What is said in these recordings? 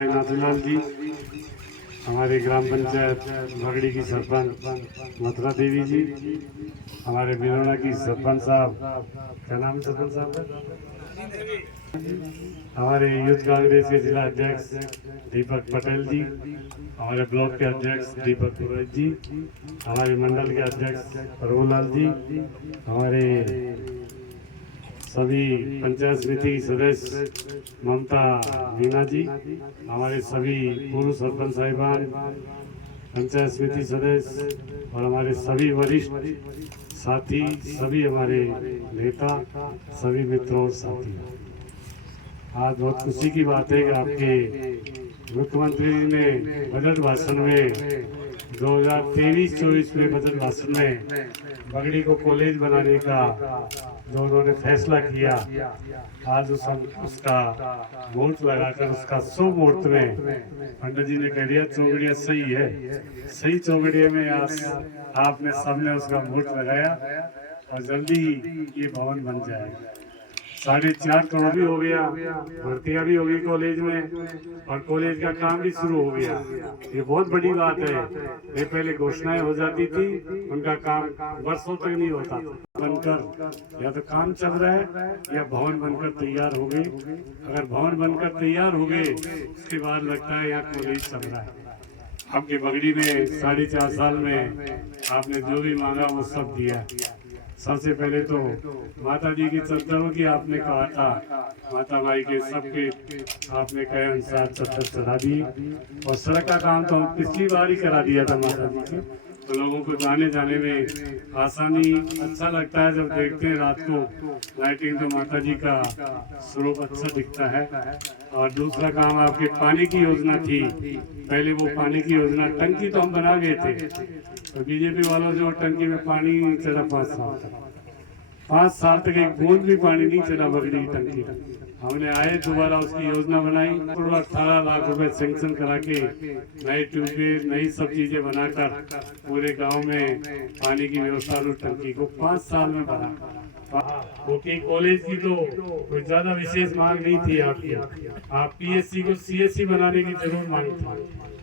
नाथूलाल जी, हमारे ग्राम पंचायत भगड़ी की सरपंच मथुरा देवी जी, हमारे बिलोड़ा की सरपंच साहब, क्या नाम है सरपंच साहब का? हमारे यूथ कांग्रेस के जिला अध्यक्ष दीपक पटेल जी, हमारे ब्लॉक के अध्यक्ष दीपक पुरोहित जी, हमारे मंडल के अध्यक्ष प्रभुलाल जी, हमारे सभी पंचायत समिति की सदस्य ममता मीना जी, हमारे सभी पूर्व सरपंच साहिबान, पंचायत समिति सदस्य और हमारे सभी वरिष्ठ साथी, सभी हमारे नेता, सभी मित्रों और साथी, आज बहुत खुशी की बात है कि आपके मुख्यमंत्री ने बजट भाषण में 2023-24 में बजट भाषण में बगड़ी को कॉलेज बनाने का जो उन्होंने फैसला किया, आज उसका वोट लगाकर उसका शुभ मुहूर्त में पंडित जी ने कह दिया चौगड़िया सही है, सही चौगड़िया में आज आपने सबने उसका वोट लगाया और जल्दी ये भवन बन जाएगा। 4.5 करोड़ भी हो गया, भर्तियां भी होगी कॉलेज में और कॉलेज का काम भी शुरू हो गया। ये बहुत बड़ी बात है। ये पहले घोषणाएं हो जाती थी, उनका काम वर्षों तक नहीं होता था। बनकर या तो काम चल रहा है या भवन बनकर तैयार हो गए। अगर भवन बनकर तैयार हो गए उसके बाद लगता है यहाँ कॉलेज चल रहा है। आपके बगड़ी में 4.5 साल में आपने जो भी मांगा वो सब दिया। सबसे पहले तो माता जी की चद्दरों की आपने कहा था, माता भाई के सबके आपने कहे अनुसार चद्दर चढ़ा दी और सड़क का काम तो हम पिछली बार ही करा दिया था माता जी के, तो लोगों को जाने जाने में आसानी, अच्छा लगता है जब देखते हैं रात को लाइटिंग, तो माता जी का स्वरूप अच्छा दिखता है। और दूसरा काम आपके पानी की योजना थी, पहले वो पानी की योजना टंकी तो हम बना गए थे, तो बीजेपी वालों से वो टंकी में पानी नहीं चला 5 साल तक एक बूंद भी पानी नहीं चला बगड़ी टंकी। हमने आए दोबारा उसकी योजना बनाई, 18 लाख रुपए सैंक्शन करा के नए ट्यूबवेल, नई सब चीजें बनाकर पूरे गांव में पानी की व्यवस्था उस टंकी को 5 साल में बना। क्योंकि कॉलेज की तो कोई ज्यादा विशेष मांग नहीं थी आपकी, आप पीएससी को सीएससी बनाने की जरूर मांग थी।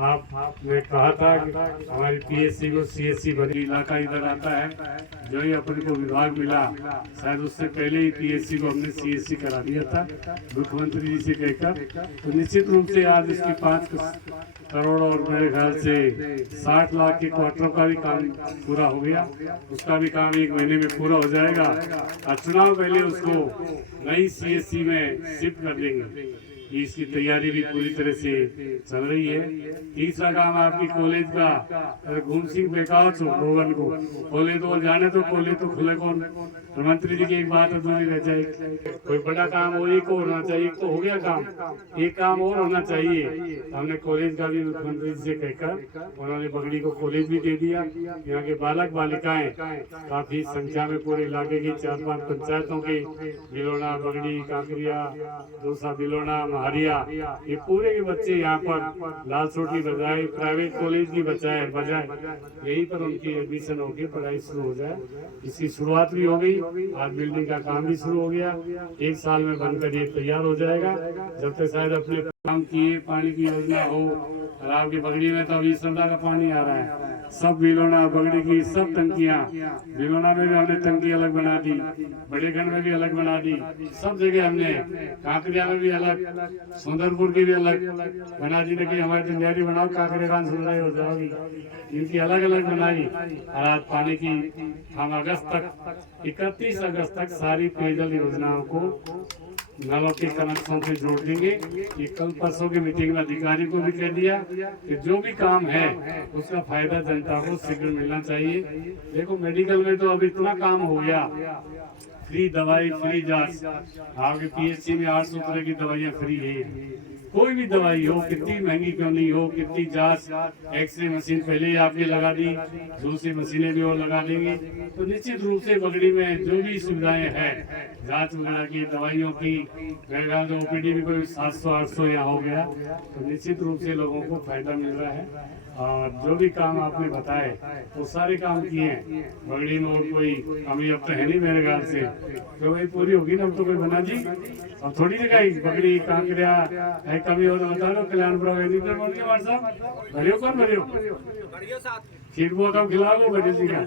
आपने कहा था कि हमारी पीएससी को सीएससी बनी। इलाका इधर आता है, जो ही अपने को विभाग मिला, शायद उससे पहले ही पीएससी को हमने सीएससी करा दिया था मुख्यमंत्री जी से कहकर। तो निश्चित रूप से आज इसकी 5 करोड़ और मेरे ख्याल से 60 लाख के क्वार्टरों का भी काम पूरा हो गया। उसका भी काम 1 महीने में पूरा हो जाएगा और चुनाव पहले उसको नई सीएससी में शिफ्ट कर देंगे। इसकी तैयारी भी पूरी तरह से चल रही है। तीसरा काम आपकी कॉलेज का, अगर घूम सिंह बेकार रोगन को कॉलेज तो जाने तो कॉलेज तो खुले कौन, मंत्री जी की एक बात अधूरी रह जाएगी। कोई बड़ा काम हो एक होना चाहिए, एक तो हो गया काम, एक काम और होना चाहिए। हमने कॉलेज का भी मुख्यमंत्री जी से कहकर उन्होंने बगड़ी को कॉलेज भी दे दिया। यहाँ के बालक बालिकाएं काफी संख्या में पूरे इलाके की 4-5 पंचायतों के, बिलोड़ा, बगड़ी, काकरिया, दूसरा बिलोड़ा, हरिया, ये पूरे के बच्चे यहाँ पर लाल सूट की बजाय प्राइवेट कॉलेज की बजाय यहीं पर उनकी एडमिशन होगी, पढ़ाई शुरू हो जाए। इसकी शुरुआत भी हो गई, आज बिल्डिंग का काम भी शुरू हो गया। 1 साल में बनकर ये तैयार हो जाएगा। जब तक शायद अपने काम किए, पानी की योजना हो, और आपकी बगड़ी में तो अभी सरदा का पानी आ रहा है। सब बिलोना बगड़ी की सब टंकियां, बिलोना में भी हमने टंकी अलग बना दी, बड़े खंड में भी अलग बना दी, सब जगह हमने, काकरिया में भी अलग, सुंदरपुर की भी अलग बना दी। कि हमारी तैयारी बनाओ, काकरिया सुंदर हो जाओगी, इनकी अलग अलग बनाई। और आज पानी की हम अगस्त तक, 31 अगस्त तक सारी पेयजल योजनाओं को नलों के कनेक्शन से जोड़ देंगे। ये कल परसों की मीटिंग में अधिकारी को भी कह दिया कि जो भी काम है उसका फायदा जनता को शीघ्र मिलना चाहिए। देखो मेडिकल में तो अब इतना काम हो गया, फ्री दवाई, फ्री जांच, आपके पीएचसी में 800 तरह की दवाइयाँ फ्री है। कोई भी दवाई हो, कितनी महंगी क्यों नहीं हो, कितनी जांच, एक्सरे मशीन पहले ही आपने लगा दी, दूसरी मशीनें भी और लगा देंगे। तो निश्चित रूप से बगड़ी में जो भी सुविधाएं हैं, जांच वगैरह की, दवाइयों की, तो ओपीडी भी कोई 700-800 यहाँ हो गया, तो निश्चित रूप से लोगों को फायदा मिल रहा है। और जो भी काम आपने बताए वो सारे काम किए हैं। बगड़ी में और कोई कमी अब तो है नहीं मेरे ख्याल से, तो वही पूरी होगी ना। अब तो कोई बना जी, अब थोड़ी जगह बगड़ी, कांकरिया, कहीं कमी हो तो बता दो। कल्याणपुर एडिटर बोल के हमारे साहब भरियो कौन भरियो खीर बुआ कम खिलाओ बड़े जी का।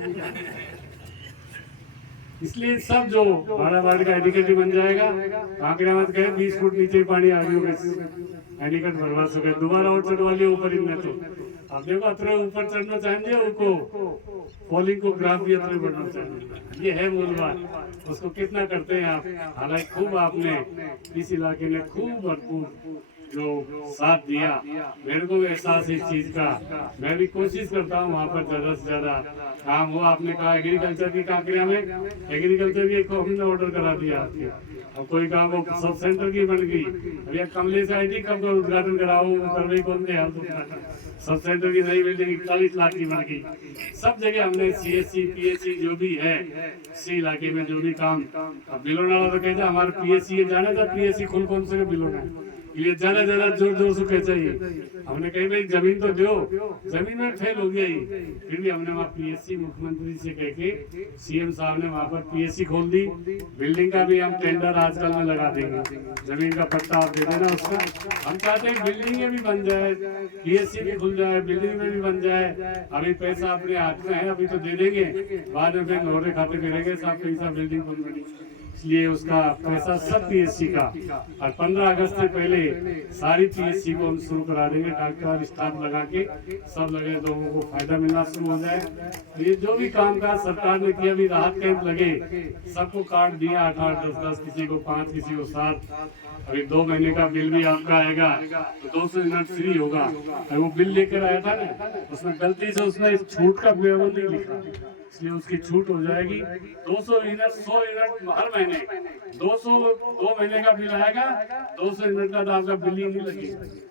इसलिए सब जो भाड़ा वार्ड का एडिकेट बन जाएगा। कांकड़ा मत कहे 20 फुट नीचे पानी आ गया एडिकेट भरवा सके दोबारा और चढ़वा लिया ऊपर इनने। तो अब देखो अतरे ऊपर चढ़ना चाहिए उनको फॉलिंग को ग्राफ भी अतरे बढ़ना चाहिए। ये है मूल बात। उसको कितना करते हैं आप। हालांकि खूब आपने इस इलाके में खूब भरपूर जो साथ दिया। मेरे को भी एहसास है इस चीज का। मैं भी कोशिश करता हूँ वहाँ पर ज्यादा से ज्यादा काम हुआ। आपने कहा एग्रीकल्चर की कांकरिया में एग्रीकल्चर की एक हमने ऑर्डर करा दिया आपके। अब कोई काम वो सब सेंटर की बन गई। अब कमले से IT कब उद्घाटन कराओ करवाई कौन दे सब सेंटर की नई बिल्डिंग 41 लाख की बन गई। सब जगह हमने CSC PSC जो भी है इसी इलाके में जो भी काम। अब बिलोना वाला तो कहते हमारे PSC जाने था PSC खुल कौन से बिलोना ये ज्यादा जोर जोर से कह चाहिए। हमने कही भाई जमीन तो दो जमीन में फेल हो गया ही। फिर भी हमने वहाँ PSC मुख्यमंत्री से कह के CM साहब ने वहाँ पर PSC खोल दी। बिल्डिंग का भी हम टेंडर आजकल में लगा देंगे। जमीन का पट्टा आप दे देना उसका। हम चाहते हैं बिल्डिंगें भी बन जाए PSC भी खुल जाए बिल्डिंग में भी बन जाए। अभी पैसा अपने हाथ में है अभी तो दे देंगे बाद में फिर नोरे खाते फिरेंगे सब पैसा बिल्डिंग बन गई। इसलिए उसका पैसा सब PSC का और 15 अगस्त से पहले सारी PSC को हम शुरू करा देंगे। डॉक्टर स्टाफ लगा के सब लगे लोगों को फायदा मिलना शुरू हो जाए। ये जो भी काम काज सरकार ने किया अभी राहत कैंप लगे सबको कार्ड दिया 8-8 10-10 किसी को 5 किसी को 7। अभी 2 महीने का बिल भी आपका आएगा तो 200 यूनिट फ्री होगा। वो बिल लेकर आया था ना उसमें गलती से उसने छूट का विवरण नहीं लिखा इसलिए उसकी छूट हो जाएगी। 200 यूनिट 100 यूनिट हर महीने 2 महीने का बिल आएगा 200 यूनिट का तो आपका बिल ही नहीं लगेगा।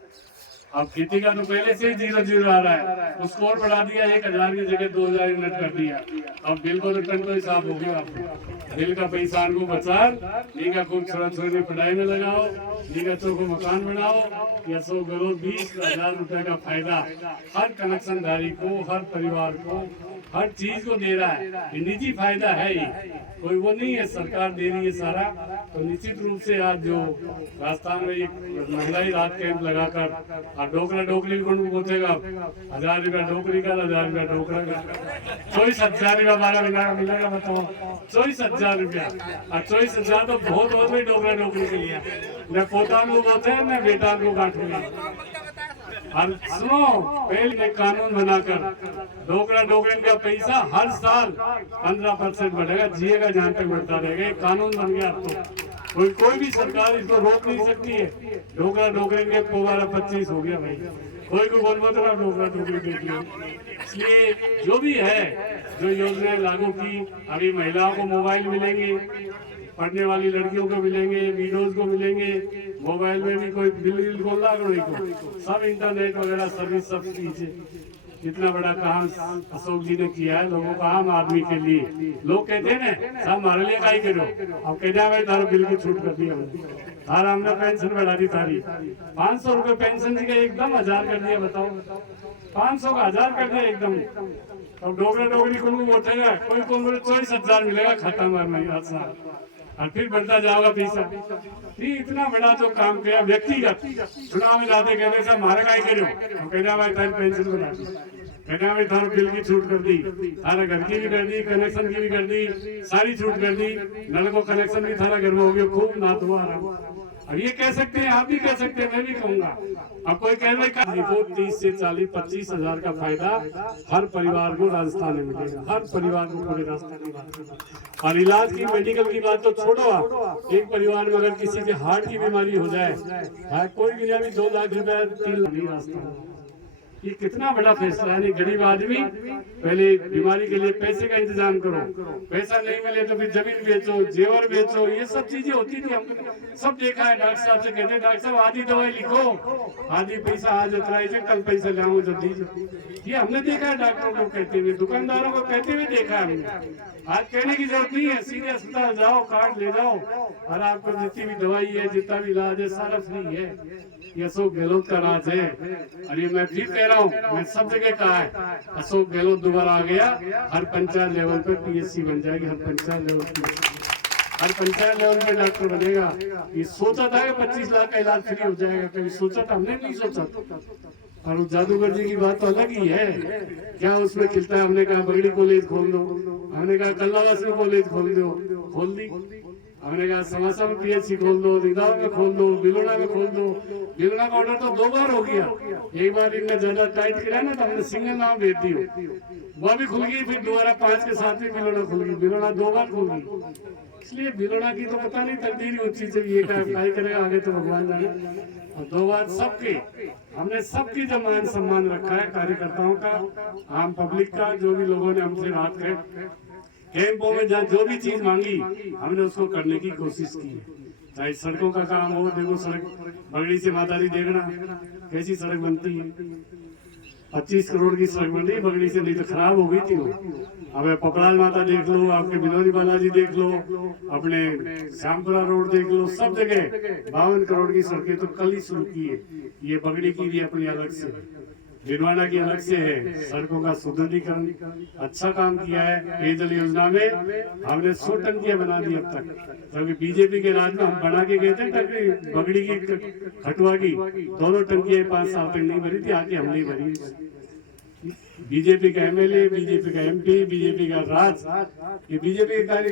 अब खेती का तो पहले से ही 0-0 आ रहा है उसको और बढ़ा दिया 1000 की जगह 2000 यूनिट कर दिया। अब बिल को रिटर्न तो हिसाब हो गया आपको। बिल का पैसा को बचा नीका खूब छोटी पढ़ाई में लगाओ नीका को मकान बनाओ या 100 करोड़ 20,000 रुपए का फायदा हर कनेक्शन धारी को हर परिवार को हर चीज को दे रहा है। ये निजी फायदा है ही कोई वो नहीं है सरकार दे रही है सारा। तो निश्चित रूप से आज जो राजस्थान में एक महिला रात कैंप लगाकर और डोकरा डोकरी भी पहुंचेगा 1000 रुपया डोकरी का 1000 रुपया डोकरा का 24,000 रुपया 12 महीना का मिलेगा। बताओ 24,000 रुपया और 24,000 तो बहुत हो गई डोकरा डोकरी के लिए। न पोता को बोलते हैं न बेटा को काटूंगा। और सुनो पहले कानून बनाकर डोकरा डोकरी का पैसा हर साल 15% बढ़ेगा जिएगा जहाँ तक बढ़ता रहेगा। एक कानून बन गया तो कोई भी सरकार इसको रोक नहीं सकती है। डोकरा डोकरी के 25 हो गया भाई कोई को बोल मत रहा डोकरा डोकरी देख लो। इसलिए जो भी है जो योजनाएं लागू की अभी महिलाओं को मोबाइल मिलेंगे पढ़ने वाली लड़कियों को मिलेंगे विडोज को मिलेंगे। मोबाइल में भी कोई बिल खोल रहा को सब इंटरनेट वगैरह सर्विस सब कीजिए। कितना बड़ा काम अशोक जी ने किया है लोगों को आम आदमी के लिए। लोग कहते हैं ना सब हमारे लिए काय करो अब कहते हैं तारा बिल की छूट कर दी तारा हमने पेंशन बढ़ा दी तारी 500 रुपए पेंशन जी का एकदम 1000 कर दिया। बताओ 500 का 1000 कर दिया एकदम। अब डोगरा डोगरी को बोलेगा कोई 24,000 मिलेगा खाता में और फिर बढ़ता जाओगा पैसा। इतना बड़ा जो काम किया व्यक्तिगत चुनाव में जाते कहते सर हमारे का ही करो कहना भाई तारी पेंशन बना दी कहना भाई थारा बिल की छूट कर दी थारा घर की भी कर दी कनेक्शन की भी कर दी सारी छूट कर दी। नल को कनेक्शन भी थारा घर में हो गया खूब नाथ हुआ। अब ये कह सकते हैं आप भी कह सकते हैं मैं भी कहूंगा। अब कोई कह रहे देखो 30 से 40-25,000 का फायदा हर परिवार को राजस्थान में मिलेगा। हर परिवार को पूरे राजस्थान में। और इलाज की मेडिकल की बात तो छोड़ो आप एक परिवार में अगर किसी के हार्ट की बीमारी हो जाए कोई भी 2 लाख रुपया 3 लाख राजस्थान। ये कितना बड़ा फैसला है। गरीब आदमी पहले बीमारी के लिए पैसे का इंतजाम करो पैसा नहीं मिले तो फिर जमीन बेचो जेवर बेचो ये सब चीजें होती थी। हमने सब देखा है। डॉक्टर साहब से कहते हैं डॉक्टर साहब आधी दवाई लिखो आधी पैसा आज उतराई से कल पैसा लाओ जल्दी। ये हमने देखा है डॉक्टरों को कहते हुए दुकानदारों को कहते हुए देखा है हमने। आज कहने की जरूरत नहीं है सीधे अस्पताल जाओ कार्ड ले जाओ और आपको जितनी भी दवाई है जितना भी इलाज है सारा फ्री है। ये अशोक गहलोत का राज है। और ये मैं फिर कह रहा हूँ मैं सब जगह कहा है अशोक गहलोत दोबारा आ गया हर पंचायत लेवल पर PSC बन जाएगी हर पंचायत लेवल पर। हर पंचायत लेवल पे डॉक्टर बनेगा। ये सोचा था कि 25 लाख का इलाज फ्री हो जाएगा, कभी सोचा था? हमने नहीं सोचा। और उस जादूगर जी की बात तो अलग ही है, क्या उसमें खिलता है। हमने कहा बगड़ी कॉलेज खोल दो, हमने कहा कल्लावास में कॉलेज खोल दो, खोल दी। हमने कहा समासा में पीएचसी खोल दो, निदाव में खोल दो, बिलोड़ा में खोल दो। बिलोड़ा का ऑर्डर तो 2 बार हो गया, एक बार इनने ज्यादा टाइट किया ना तो हमने सिंगल नाम भेज दी, वह भी खुल गई। फिर दोबारा 5 के साथ भी बिलोड़ा खुल गई, बिलोड़ा 2 बार खुल गई। इसलिए बिलोड़ा की तो पता नहीं तकदीर होती है, ये क्या करेगा आगे तो भगवान जाने। और 2 बार सबके हमने सबकी जो मान सम्मान रखा है, कार्यकर्ताओं का, आम पब्लिक का, जो भी लोगों ने हमसे बात करें कैंपों में जहाँ जो भी चीज मांगी हमने उसको करने की कोशिश की। चाहे सड़कों का काम हो, देखो सड़क बगड़ी से मातारी देखना कैसी सड़क बनती है, 25 करोड़ की सड़क बन रही है बगड़ी से, नहीं तो खराब हो गई थी वो। अब पपड़ाल माता देख लो, आपके बिलोरी बालाजी देख लो, अपने श्यामपुरा रोड देख लो, सब जगह 52 करोड़ की सड़कें तो कल ही शुरू की है। ये बगड़ी की भी अपनी अलग से, भिलवाड़ा की अलग से है। सड़कों का सुदृढ़ीकरण अच्छा काम किया है। पेयजल योजना में हमने 100 टंकियां बना दी अब तक, क्योंकि बीजेपी के राज में हम बना के गए थे टंकी, बगड़ी की खटुआ की दोनों टंकियां 5 साल तक नहीं भरी थी, आके हमने ही भरी। बीजेपी का एमएलए, बीजेपी का एमपी, बीजेपी का राज, ये बीजेपी के कार्यकर्ता